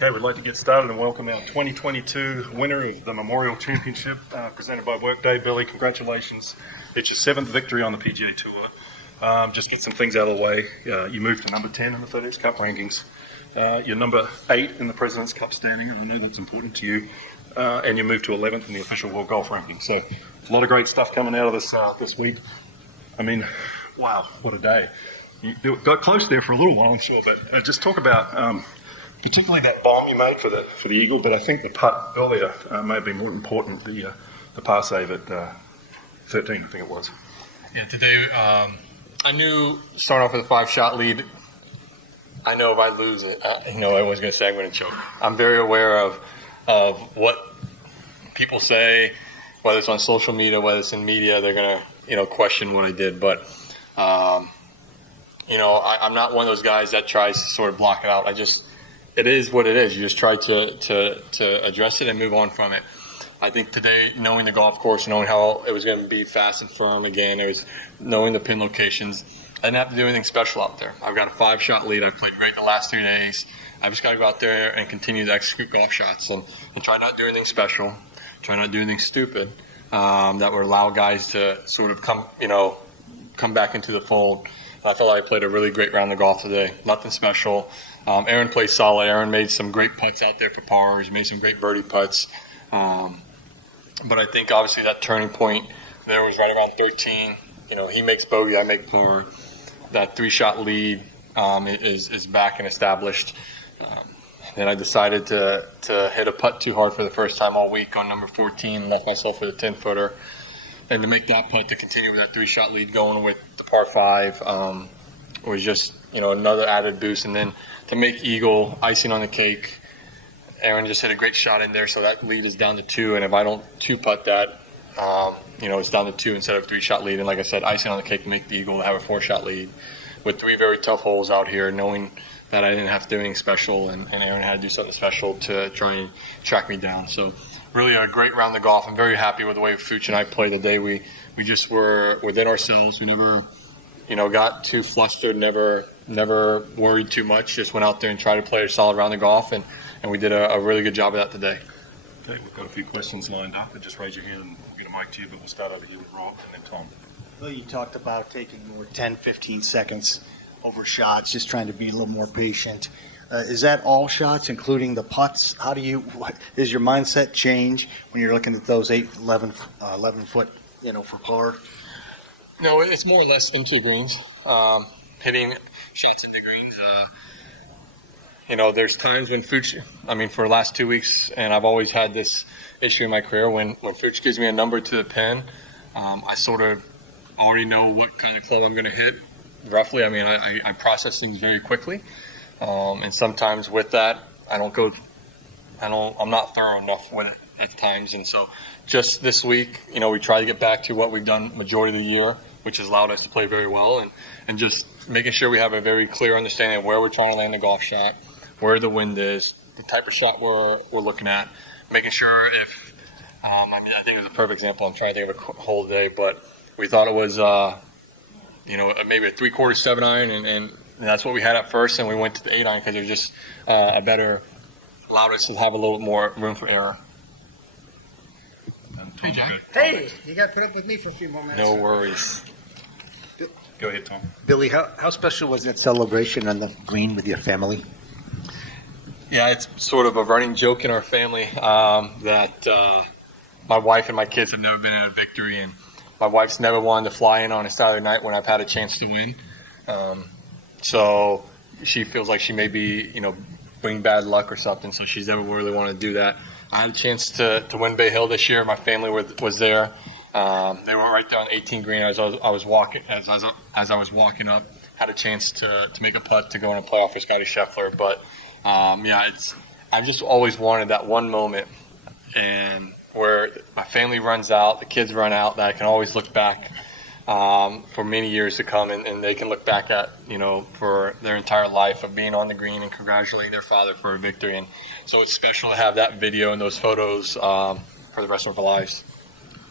Okay, we'd like to get started and welcome our 2022 winner of the Memorial Championship presented by Workday. Billy, congratulations. It's your 7th victory on the PGA Tour. Just get some things out of the way. You moved to number 10 in the FedEx Cup rankings. You're number 8 in the President's Cup standing, and I know that's important to you. And you moved to 11th in the official World Golf ranking. So a lot of great stuff coming out of this week. I mean, wow, what a day. You got close there for a little while, I'm sure, but just talk about particularly that bomb you made for the eagle, but I think the putt earlier may have been more important, the par save at 13, I think it was. Yeah, today I knew starting off with a 5-shot lead, I know if I lose it, everyone's going to say I'm going to choke. I'm very aware of what people say, whether it's on social media, whether it's in media, they're going to question what I did, but I'm not one of those guys that tries to sort of block it out. It is what it is. You just try to address it and move on from it. I think today, knowing the golf course, knowing how it was going to be fast and firm again, it was knowing the pin locations. I didn't have to do anything special out there. I've got a 5-shot lead. I've played great the last 3 days. I've just got to go out there and continue to execute golf shots and try not to do anything special, try not to do anything stupid that would allow guys to sort of come back into the fold. I felt like I played a really great round of golf today. Nothing special. Aaron played solid. Aaron made some great putts out there for pars, made some great birdie putts. But I think obviously that turning point there was right around 13. He makes bogey, I make par. That 3-shot lead is back and established. Then I decided to hit a putt too hard for the first time all week on number 14, left myself with a 10-footer. And to make that putt to continue with that 3-shot lead going with the par 5 was just, another added boost. And then to make eagle, icing on the cake, Aaron just hit a great shot in there, so that lead is down to 2. And if I don't 2-putt that, it's down to 2 instead of a 3-shot lead. And like I said, icing on the cake to make the eagle, to have a 4-shot lead with 3 very tough holes out here, knowing that I didn't have to do anything special, and Aaron had to do something special to try and track me down. So really a great round of golf. I'm very happy with the way Fuch and I played today. We just were within ourselves. We never, got too flustered, never worried too much. Just went out there and tried to play a solid round of golf, and we did a really good job of that today. Okay, we've got a few questions lined up, but just raise your hand and we'll get a mic to you, but we'll start over here with Rob and then Tom. Well, you talked about taking more 10, 15 seconds over shots, just trying to be a little more patient. Is that all shots, including the putts? Is your mindset change when you're looking at those 8, 11 foot, for par? No, it's more or less into greens, hitting shots into greens. There's times when Fuch, for the last 2 weeks, and I've always had this issue in my career, when Fuch gives me a number to the pin, I sort of already know what kind of club I'm going to hit, roughly. I process things very quickly, and sometimes with that, I'm not thorough enough with it at times, and so just this week, we try to get back to what we've done majority of the year, which has allowed us to play very well, and just making sure we have a very clear understanding of where we're trying to land the golf shot, where the wind is, the type of shot we're looking at, making sure if, I think it was a perfect example. I'm trying to think of a hole today, but we thought it was, maybe a 3/4 7-iron, and that's what we had at first, and we went to the 8-iron because it was just allowed us to have a little more room for error. Hey, Jack. Hey, you got to put up with me for a few more minutes. No worries. Go ahead, Tom. Billy, how special was that celebration on the green with your family? Yeah, it's sort of a running joke in our family that my wife and my kids have never been in a victory, and my wife's never wanted to fly in on a Saturday night when I've had a chance to win. So she feels like she may be, bring bad luck or something, so she's never really wanted to do that. I had a chance to win Bay Hill this year. My family was there. They were right there on 18 green as I was walking up. Had a chance to make a putt to go in a playoff for Scotty Scheffler, but I've just always wanted that one moment, and where my family runs out, the kids run out, that I can always look back for many years to come, and they can look back at, for their entire life of being on the green and congratulating their father for a victory. And so it's special to have that video and those photos for the rest of our lives.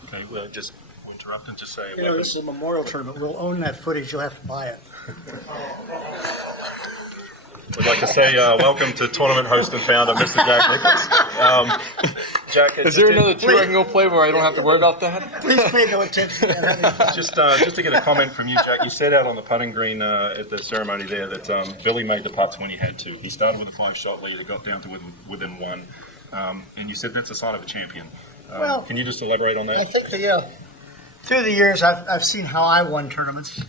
Okay, well, just interrupt and just say. This is a memorial tournament. We'll own that footage. You'll have to buy it. We'd like to say welcome to tournament host and founder, Mr. Jack Nichols. Jack, Is there another tour I can go play where I don't have to worry about that? Please pay no attention to that. just to get a comment from you, Jack, you said out on the putting green at the ceremony there that Billy made the putts when he had to. He started with a 5-shot lead, it got down to within one, and you said that's a sign of a champion. Well, can you just elaborate on I that? think through the years, I've seen how I won tournaments,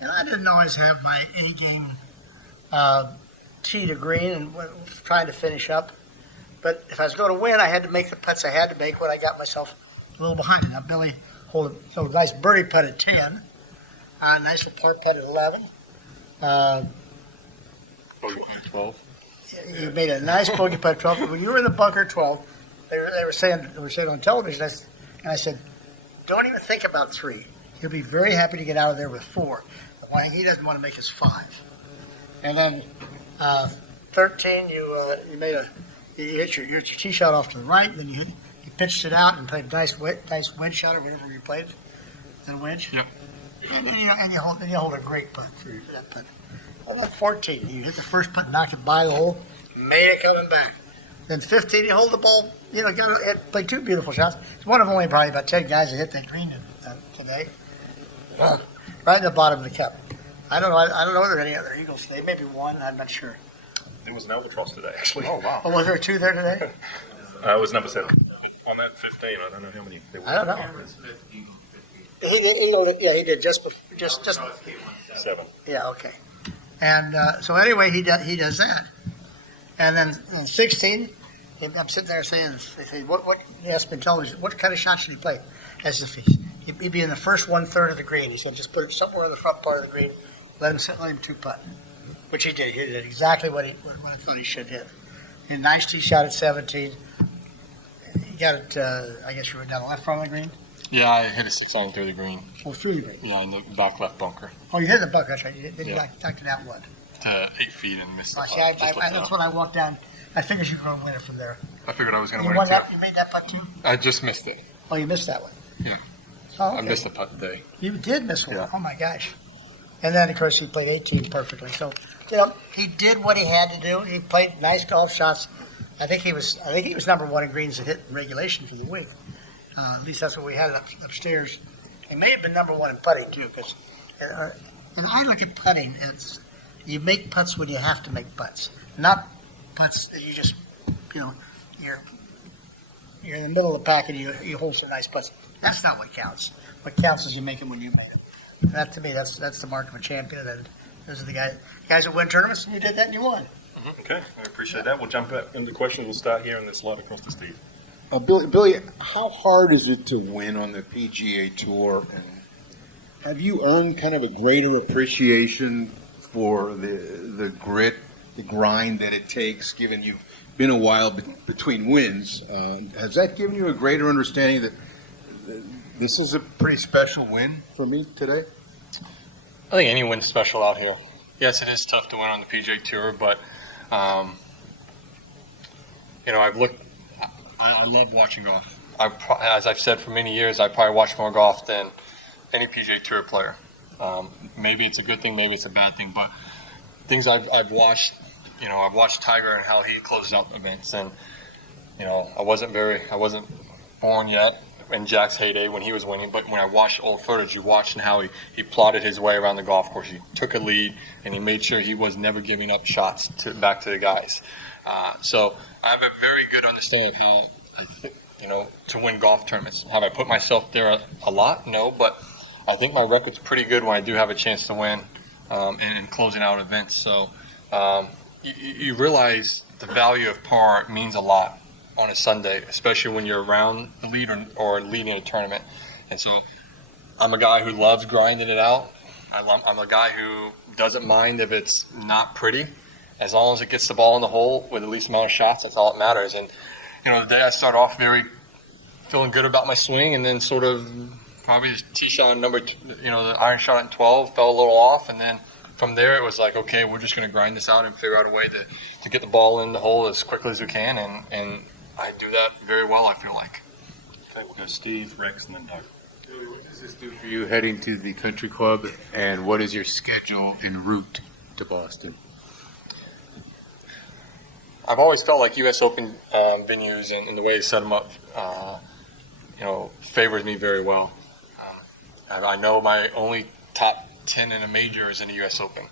and I didn't always have my A-game tee to green and trying to finish up. But if I was going to win, I had to make the putts I had to make when I got myself a little behind. Now, Billy hold a nice birdie putt at 10, nice little par putt at 11. 12. You made a nice bogey putt 12. When you were in the bunker 12, they were saying on television, and I said, don't even think about 3. He'll be very happy to get out of there with 4. The one he doesn't want to make is 5. And then 13, you hit your tee shot off to the right, and then you pitched it out and played a nice wedge shot or whatever you played. Is that a wedge? Yeah. And you hold a great putt for that putt. About 14, you hit the first putt, knocked it by the hole, made it coming back. Then 15, you hold the ball, played 2 beautiful shots. It's one of only probably about 10 guys that hit that green today. Right in the bottom of the cup. I don't know if there are any other Eagles today. Maybe one, I'm not sure. There was an albatross today, actually. Oh, wow. Oh, was there 2 there today? It was number 7. On that 15, I don't know how many there were. I don't know. He did just 7. Yeah, okay. And so anyway, he does that. And then in 16, I'm sitting there saying, they say, what? He asked me on television, what kind of shot should he play? As if he'd be in the first 1/3 of the green. He said, just put it somewhere in the front part of the green, let him 2-putt, which he did. He did exactly what I thought he should hit. A nice tee shot at 17. He got it. I guess you were down the left front of the green. Yeah, I hit a 6-iron through the green. Oh, through the green. Yeah, in the back left bunker Oh, you hit the bucket. That's right. Then you Yeah. knocked it out what? to 8 feet and missed the Oh, putt. see, Just looked that's out. when I walked down. I figured you were going to win it from there. I figured I was going to You win won it that. too. You made that putt too. I just missed it. Oh, you missed that one. Yeah. Oh, okay. I missed the putt today. You did miss one. Yeah. Oh my gosh. And then of course he played 18 perfectly. So he did what he had to do. He played nice golf shots. I think he was number 1 in greens that hit in regulation for the week. At least that's what we had upstairs. He may have been number 1 in putting too, because and I look at putting as you make putts when you have to make putts, not putts that you just you're in the middle of the pack and you hold some nice putts. That's not what counts. What counts is you make them when you make them. And that to me, that's the mark of a champion. And those are the guys that win tournaments, and you did that and you won. Okay, I appreciate that. We'll jump back into questions. We'll start here and then slide across to Steve. Billy, how hard is it to win on the PGA Tour? And have you earned kind of a greater appreciation for the grit, the grind that it takes, given you've been a while between wins? Has that given you a greater understanding that this is a pretty special win for me today? I think any win's special out here. Yes, it is tough to win on the PGA Tour, but I've looked. I love watching golf. As I've said for many years, I probably watch more golf than any PGA Tour player. Maybe it's a good thing, maybe it's a bad thing, but things I've watched. I've watched Tiger and how he closes out events, and I wasn't born yet in Jack's heyday when he was winning, but when I watched old footage, you watched how he plotted his way around the golf course. He took a lead, and he made sure he was never giving up shots back to the guys. So I have a very good understanding of how I think, to win golf tournaments. Have I put myself there a lot? No, but I think my record's pretty good when I do have a chance to win and closing out events. So you realize the value of par means a lot on a Sunday, especially when you're around the lead or leading a tournament. And so I'm a guy who loves grinding it out. I'm a guy who doesn't mind if it's not pretty. As long as it gets the ball in the hole with the least amount of shots, that's all that matters. And, the day I start off feeling good about my swing, and then sort of probably the tee shot on the iron shot at 12 fell a little off. And then from there, it was like, okay, we're just going to grind this out and figure out a way to get the ball in the hole as quickly as we can. And I do that very well, I feel like. Okay, we'll go Steve, Rex, and then Doug. What does this do for you heading to the country club, and what is your schedule en route to Boston? I've always felt like U.S. Open venues and the way they set them up, favors me very well. I know my only top 10 in a major is in the U.S. Open.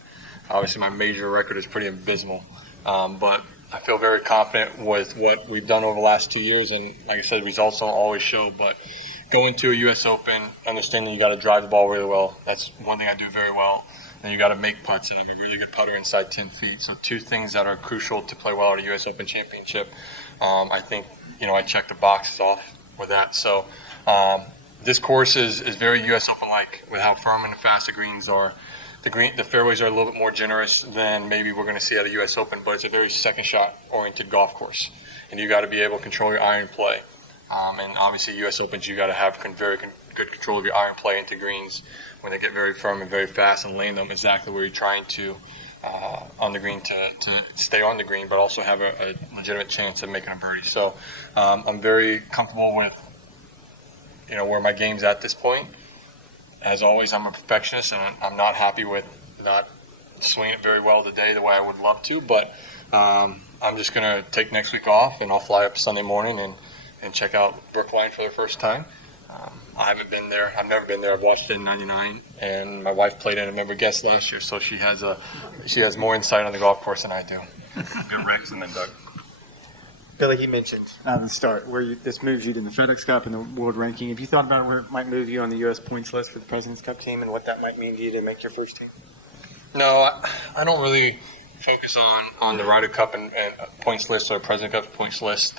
Obviously, my major record is pretty abysmal, but I feel very confident with what we've done over the last 2 years. And like I said, results don't always show, but going to a U.S. Open, understanding you got to drive the ball really well. That's one thing I do very well. And you got to make putts, and I'm a really good putter inside 10 feet. So two things that are crucial to play well at a U.S. Open championship. I think, I check the boxes off with that. So this course is very U.S. Open-like with how firm and fast the greens are. The fairways are a little bit more generous than maybe we're going to see at a U.S. Open, but it's a very second shot oriented golf course, and you got to be able to control your iron play. And obviously, U.S. Opens, you got to have very good control of your iron play into greens when they get very firm and very fast and land them exactly where you're trying to on the green to stay on the green, but also have a legitimate chance of making a birdie. So I'm very comfortable with where my game's at this point. As always, I'm a perfectionist, and I'm not happy with not swinging it very well today the way I would love to. But I'm just going to take next week off, and I'll fly up Sunday morning and check out Brookline for the first time. I haven't been there. I've never been there. I've watched it in '99, and my wife played in a member guest last year, so she has more insight on the golf course than I do. Good Rex and then Doug. Billy, he mentioned at the start where this moves you to the FedEx Cup and the world ranking. Have you thought about where it might move you on the U.S. points list for the President's Cup team and what that might mean to you to make your first team? No, I don't really focus on the Ryder Cup and points list or President Cup points list.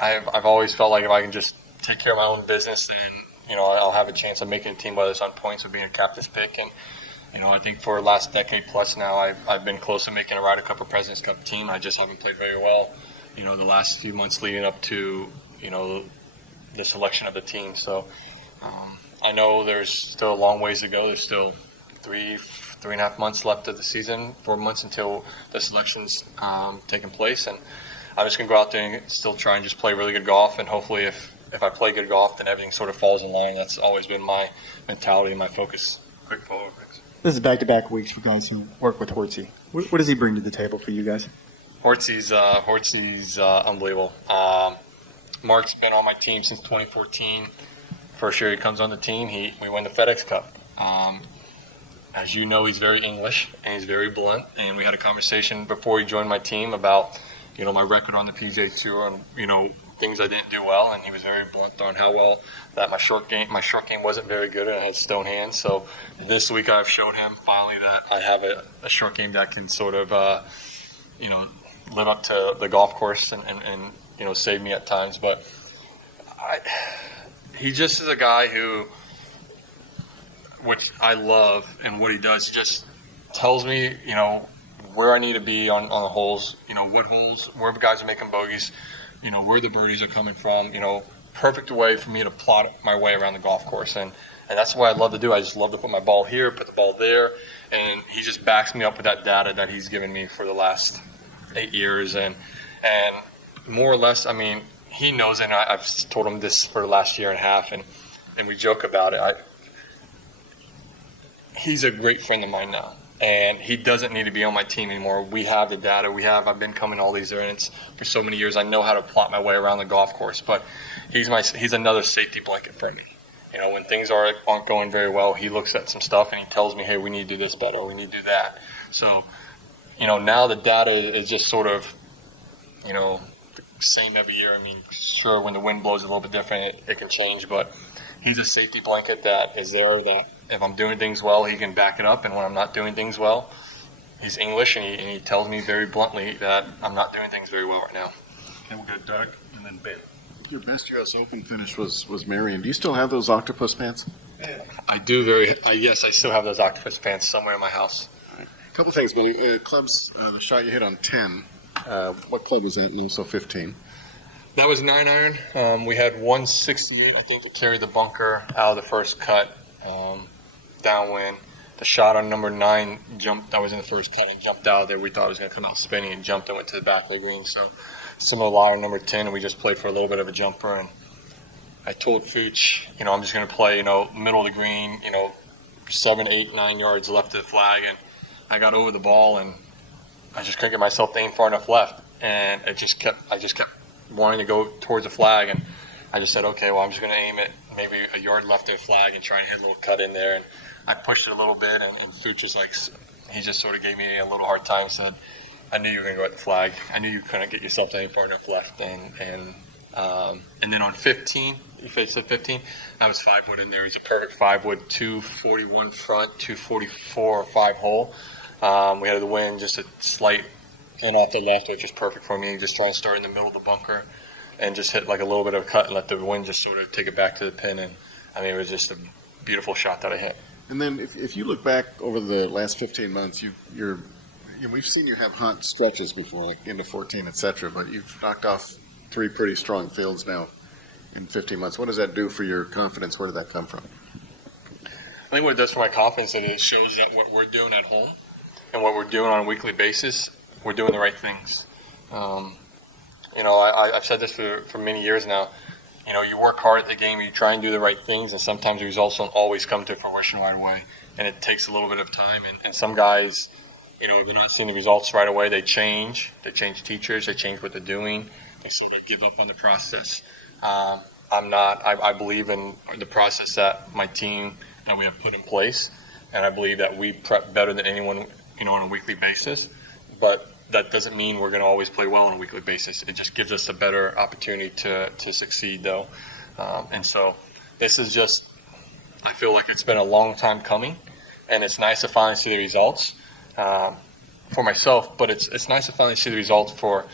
I've always felt like if I can just take care of my own business, then I'll have a chance of making a team, whether it's on points or being a captain's pick. And I think for the last decade plus now, I've been close to making a Ryder Cup or President's Cup team. I just haven't played very well, the last few months leading up to, the selection of the team. So I know there's still a long ways to go. There's still three and a half months left of the season, 4 months until the selection's taking place. And I'm just going to go out there and still try and just play really good golf. And hopefully if I play good golf, then everything sort of falls in line. That's always been my mentality and my focus. Quick follow-up. This is back-to-back weeks for guys who work with Hortsy. What does he bring to the table for you guys? Hortzy's unbelievable. Mark's been on my team since 2014. First year he comes on the team, we win the FedEx Cup. As you know, he's very English and he's very blunt. And we had a conversation before he joined my team about my record on the PGA Tour and things I didn't do well. And he was very blunt on how well that my short game wasn't very good and I had stone hands. So this week I've showed him finally that I have a short game that can sort of live up to the golf course and save me at times. But he just is a guy who, which I love, and what he does, he just tells me, where I need to be on the holes, what holes, where the guys are making bogeys, where the birdies are coming from, perfect way for me to plot my way around the golf course. And that's what I love to do. I just love to put my ball here, put the ball there, and he just backs me up with that data that he's given me for the last 8 years. And more or less, he knows it, and I've told him this for the last year and a half, and we joke about it. He's a great friend of mine now, and he doesn't need to be on my team anymore. We have the data. I've been coming to all these events for so many years. I know how to plot my way around the golf course, but he's another safety blanket for me. When things aren't going very well, he looks at some stuff and he tells me, hey, we need to do this better, or we need to do that. So, now the data is just sort of, the same every year. Sure, when the wind blows a little bit different, it can change, but he's a safety blanket that is there, that if I'm doing things well, he can back it up. And when I'm not doing things well, he's English, and he tells me very bluntly that I'm not doing things very well right now. And we'll go Doug and then Ben. Your best U.S. Open finish was Marion. Do you still have those octopus pants? I do yes, I still have those octopus pants somewhere in my house. A couple things, Billy. Clubs, the shot you hit on 10, what club was that? And also 15. That was 9-iron. We had 168, I think, to carry the bunker out of the first cut, downwind. The shot on number 9 jumped. I was in the first 10 and jumped out of there. We thought it was going to come out spinning and jumped and went to the back of the green. So similar lie on number 10, and we just played for a little bit of a jumper. And I told Fooch, I'm just going to play, middle of the green, 7, 8, 9 yards left of the flag. And I got over the ball, and I just couldn't get myself to aim far enough left, and I just kept wanting to go towards the flag, and I just said, okay, well, I'm just going to aim it maybe a yard left of the flag and try and hit a little cut in there, and I pushed it a little bit, and Fuchs is like, he just sort of gave me a little hard time, said, I knew you were going to go at the flag. I knew you couldn't get yourself to aim far enough left, and then on 15, if it's at 15, I was 5-wood in there. It was a perfect 5-wood, 241 front, 244 5-hole. We had the wind, just a slight in off the left, which is perfect for me. Just try and start in the middle of the bunker and just hit like a little bit of a cut and let the wind just sort of take it back to the pin. And I mean, it was just a beautiful shot that I hit. And then if you look back over the last 15 months, we've seen you have hot stretches before, like into 14, et cetera, but you've knocked off 3 pretty strong fields now in 15 months. What does that do for your confidence? Where did that come from? I think what it does for my confidence is it shows that what we're doing at home and what we're doing on a weekly basis, we're doing the right things. I've said this for many years now. You work hard at the game, you try and do the right things, and sometimes the results don't always come to fruition right away, and it takes a little bit of time. And some guys, if they're not seeing the results right away, they change teachers, they change what they're doing, they sort of give up on the process. I'm not. I believe in the process that my team that we have put in place, and I believe that we prep better than anyone, on a weekly basis. But that doesn't mean we're going to always play well on a weekly basis. It just gives us a better opportunity to succeed, though. And so this is just, I feel like it's been a long time coming, and it's nice to finally see the results for myself, but it's nice to finally see the results for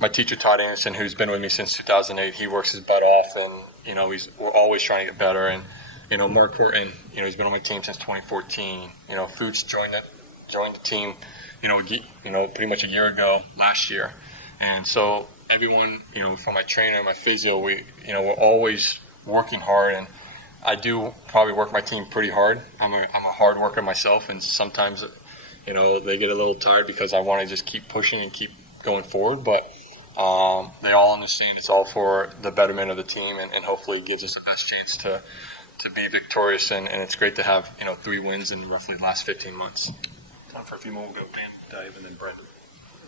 my teacher, Todd Anderson, who's been with me since 2008. He works his butt off, and, we're always trying to get better. And, Mark Horton, he's been on my team since 2014. Fuchs joined the team, pretty much a year ago last year. And so everyone, from my trainer and my physio, we're always working hard, and I do probably work my team pretty hard. I'm a hard worker myself, and sometimes, they get a little tired because I want to just keep pushing and keep going forward, but they all understand it's all for the betterment of the team, and hopefully it gives us the best chance to be victorious, and it's great to have 3 wins in roughly the last 15 months. Time for a few more. We'll go Pam, Dave, and then Brendan.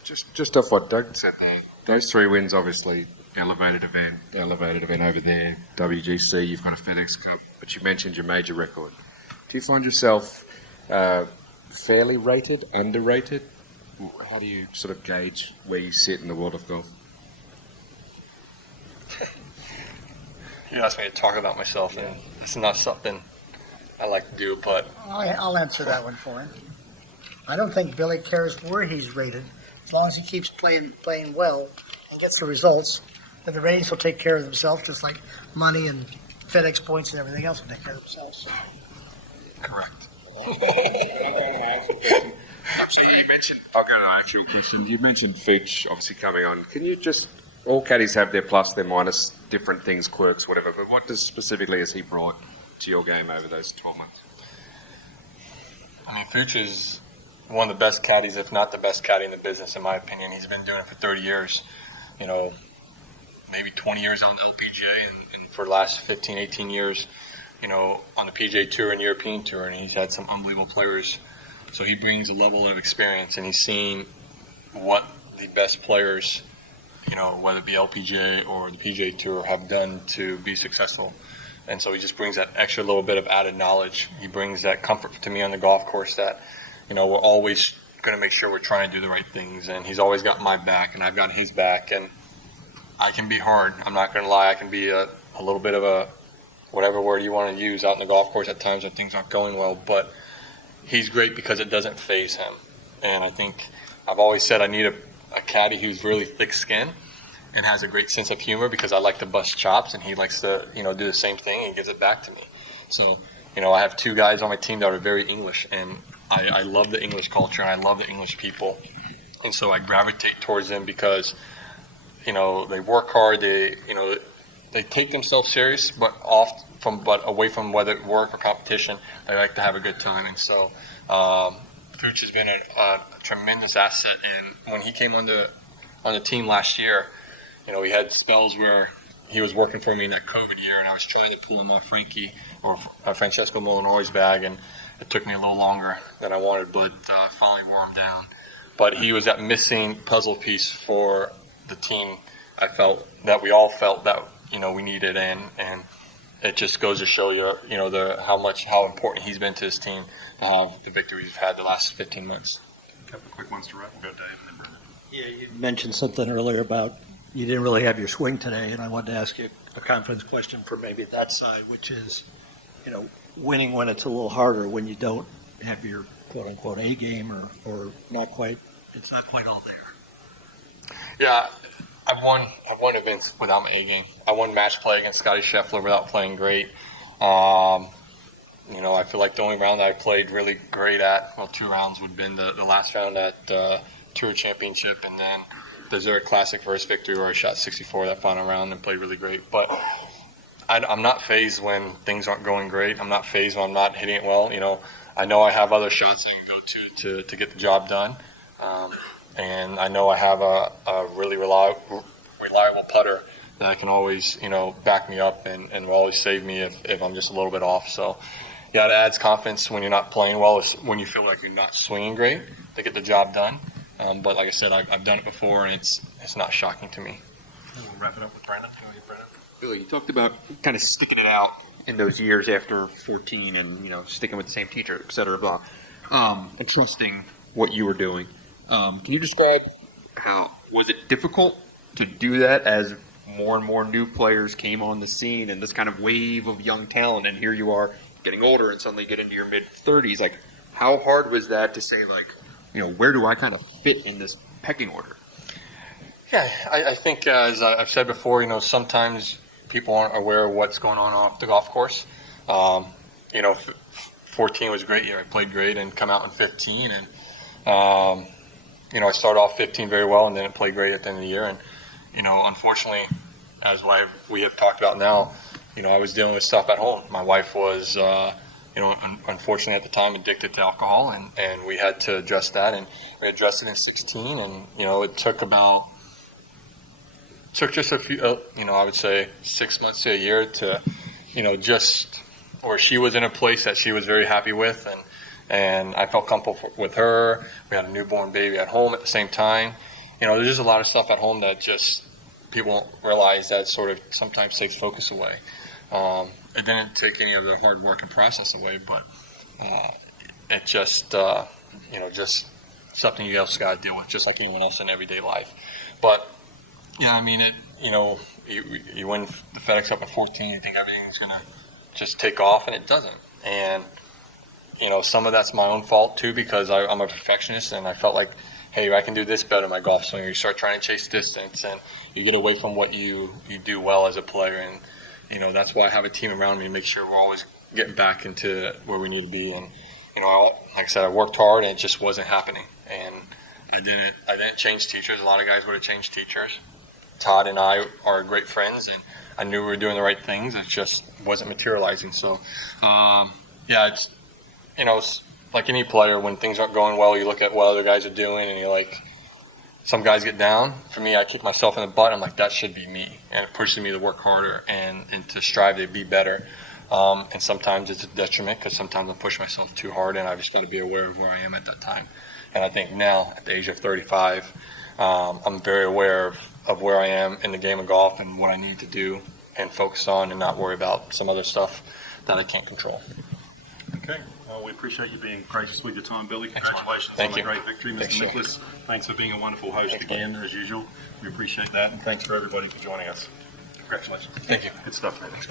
Just off what Doug said there, those 3 wins, obviously, elevated event over there, WGC, you've got a FedEx Cup, but you mentioned your major record. Do you find yourself fairly rated, underrated? How do you sort of gauge where you sit in the world of golf? You asked me to talk about myself, and it's not something I like to do, but I'll answer that one for him. I don't think Billy cares where he's rated. As long as he keeps playing well and gets the results, then the ratings will take care of themselves, just like money and FedEx points and everything else will take care of themselves. correct. Absolutely. I'll go to an actual question. You mentioned Fuchs obviously coming on. Can you just, all caddies have their plus, their minus, different things, quirks, whatever, but what specifically has he brought to your game over those 12 months? I mean, Fuchs is one of the best caddies, if not the best caddy in the business, in my opinion. He's been doing it for 30 years, maybe 20 years on the LPGA, and for the last 15, 18 years, on the PGA Tour and European Tour, and he's had some unbelievable players. So he brings a level of experience, and he's seen what the best players, whether it be LPGA or the PGA Tour, have done to be successful. And so he just brings that extra little bit of added knowledge. He brings that comfort to me on the golf course that, we're always going to make sure we're trying to do the right things. And he's always got my back, and I've got his back. And I can be hard. I'm not going to lie. I can be a little bit of a, whatever word you want to use, out in the golf course at times when things aren't going well. But he's great because it doesn't faze him. And I think I've always said I need a caddy who's really thick-skinned and has a great sense of humor, because I like to bust chops, and he likes to, do the same thing and gives it back to me. So, I have 2 guys on my team that are very English, and I love the English culture, and I love the English people. And so I gravitate towards them because, they work hard, they take themselves serious, but away from whether work or competition, they like to have a good time. And so Fuchs has been a tremendous asset. And when he came on the team last year, he had spells where he was working for me in that COVID year, and I was trying to pull him off Francesco Molinari's bag, and it took me a little longer than I wanted, but I finally wore him down. but he was that missing puzzle piece for the team. I felt that we all felt that we needed, and it just goes to show you how important he's been to his team to have the victory we've had the last 15 months. A couple of quick ones to wrap. We'll go Dave and then Brendan. Yeah, you mentioned something earlier about you didn't really have your swing today, and I wanted to ask you a confidence question for maybe that side, which is, winning when it's a little harder, when you don't have your quote unquote A game or not quite, it's not quite all there. Yeah, I've won events without my A game. I won match play against Scotty Scheffler without playing great. I feel like the only round I played really great at, 2 rounds would have been the last round at Tour Championship, and then the Zurich Classic first victory where I shot 64 that final round and played really great. But I'm not fazed when things aren't going great. I'm not fazed when I'm not hitting it well. I know I have other shots I can go to get the job done. And I know I have a really reliable putter that I can always, back me up and will always save me if I'm just a little bit off. So, yeah, it adds confidence when you're not playing well, when you feel like you're not swinging great to get the job done. But like I said, I've done it before, and it's not shocking to me. We'll wrap it up with Brendan. Go ahead, Brendan. Billy, you talked about kind of sticking it out in those years after 14 and, sticking with the same teacher, et cetera, blah, and trusting what you were doing. Can you describe was it difficult to do that as more and more new players came on the scene and this kind of wave of young talent, and here you are getting older and suddenly get into your mid-30s? Like, how hard was that to say, where do I kind of fit in this pecking order? Yeah, I think as I've said before, sometimes people aren't aware of what's going on off the golf course. 14 was a great year. I played great and come out in 15, and I started off 15 very well, and then it played great at the end of the year. And unfortunately, as we have talked about now, I was dealing with stuff at home. My wife was, unfortunately at the time addicted to alcohol, and we had to address that, and we addressed it in 16, and it took just a few, I would say 6 months to a year to, just where she was in a place that she was very happy with, and I felt comfortable with her. We had a newborn baby at home at the same time. There's just a lot of stuff at home that just people don't realize that sort of sometimes takes focus away. It didn't take any of the hard work and process away, but it just, just something you else got to deal with, just like anyone else in everyday life. But yeah, I mean, you win the FedEx Cup at 14, you think everything's going to just take off, and it doesn't. And, some of that's my own fault too, because I'm a perfectionist, and I felt like, hey, I can do this better in my golf swing. Or you start trying to chase distance, and you get away from what you do well as a player. And, that's why I have a team around me to make sure we're always getting back into where we need to be. And, like I said, I worked hard, and it just wasn't happening. And I didn't change teachers. A lot of guys would have changed teachers. Todd and I are great friends, and I knew we were doing the right things. It just wasn't materializing. So, it's, it's like any player, when things aren't going well, you look at what other guys are doing, and you're like, some guys get down. For me, I kick myself in the butt. I'm like, that should be me. And it pushes me to work harder and to strive to be better. And sometimes it's a detriment, because sometimes I push myself too hard, and I've just got to be aware of where I am at that time. And I think now, at the age of 35, I'm very aware of where I am in the game of golf and what I need to do and focus on, and not worry about some other stuff that I can't control. Okay. Well, we appreciate you being gracious with your time, Billy. Thanks, Mark. Congratulations Thank on you. the great victory, Mr. Thanks, Nicholas. Thanks for being a wonderful host again, as usual. We appreciate that, and thanks for everybody for joining us. Congratulations. Thank you. Good stuff, man. Thanks,